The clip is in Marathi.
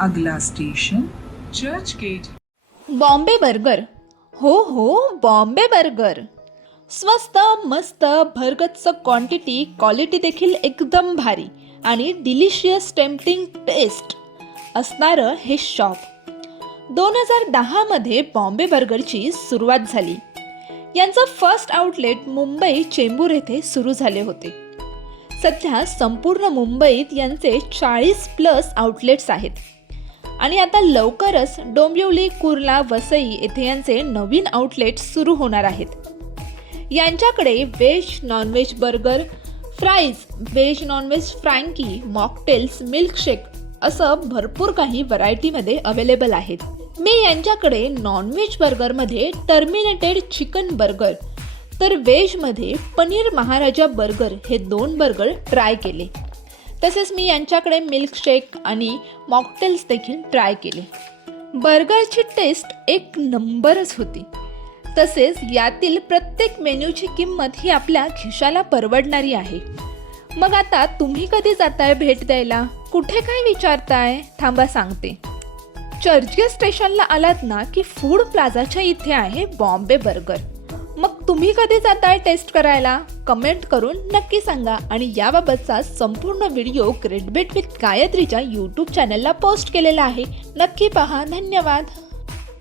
अगला station Churchgate. Bombay burger. हो, बॉम्बे बर्गर स्वस्त, मस्त, भरगच्च क्वांटिटी, क्वालिटी देखील एकदम भारी आणि डिलिशियस टेम्पटिंग टेस्ट असणारं हे शॉप 2010मध्ये बॉम्बे बर्गरची सुरुवात झाली. यांचं फर्स्ट आउटलेट मुंबई चेंबूर येथे सुरू झाले होते. सध्या संपूर्ण मुंबईत यांचे 40+ आउटलेट्स आहेत आणि आता लवकरच डोंबिवली, कुर्ला, वसई येथे यांचे नवीन आउटलेट सुरू होणार आहेत. यांच्याकडे veg, nonveg burger, fries, veg nonveg frankie, mocktails, milkshake असं भरपूर काही व्हरायटीमध्ये अवेलेबल आहेत. मी यांच्याकडे नॉनव्हेज बर्गरमध्ये टर्मिनेटेड चिकन बर्गर तर व्हेजमध्ये पनीर महाराजा बर्गर हे 2 बर्गर ट्राय केले. तसेच मी यांच्याकडे मिल्कशेक आणि मॉकटेल्स देखील ट्राय केले. बर्गरची टेस्ट एक नंबरच होती. तसेच यातील प्रत्येक मेन्यूची किंमत ही आपल्या खिशाला परवडणारी आहे. मग आता तुम्ही कधी जाताय भेट द्यायला? कुठे काय विचारताय? थांबा सांगते. चर्चगेट स्टेशनला आलात ना की फूड प्लाझाच्या इथे आहे बॉम्बे बर्गर. मग तुम्ही कधी जाताय टेस्ट करायला? कमेंट करून नक्की सांगा आणि याबाबतचा संपूर्ण व्हिडिओ ग्रेट बेट विथ गायत्रीच्या यूट्यूब चॅनलला पोस्ट केलेला आहे. नक्की पहा. धन्यवाद.